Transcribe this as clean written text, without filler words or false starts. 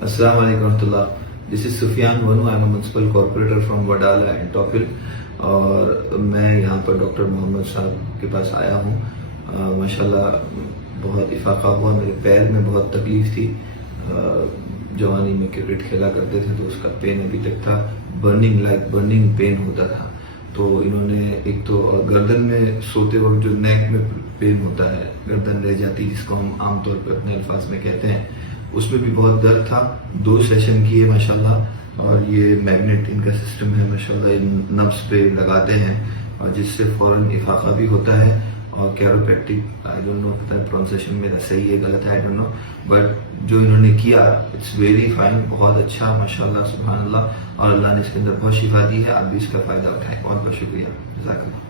Assalamu alaikum warahmatullah. This is Sufyan Wanu. I am a municipal corporator from Wadala and Tokil. और मैं यहाँ पर doctor Mohammad साहब के पास आया हूँ। माशाल्लाह बहुत इफाका हुआ। मेरे पैर में बहुत तकलीफ थी। जवानी में क्रिकेट खेला करते थे तो उसका पेन अभी तक था। बर्निंग पेन होता था। तो इन्होंने एक तो गर्दन में सोते वक्त जो नेक में पेन होता है, गर्दन रह जाती है जिसको हम आमतौर पर अपने अल्फाज में कहते हैं, उसमें भी बहुत दर्द था। 2 सेशन किए माशाल्लाह। और ये मैग्नेट इनका सिस्टम है माशाल्लाह, इन नब्स पे लगाते हैं और जिससे फौरन इफाका भी होता है। और कैरोप्रैक्टिक आई डोंट नो, पता है प्रोनाउंसिएशन मेरा सही है गलत है आई डोंट नो, बट जो इन्होंने किया इट्स वेरी फाइन, बहुत अच्छा माशाल्लाह सुभान अल्लाह। और अल्लाह ने इसके अंदर बहुत शिफा दी है। आप भी इसका फायदा उठाएं। बहुत बहुत शुक्रिया। जज़ाकल्लाह।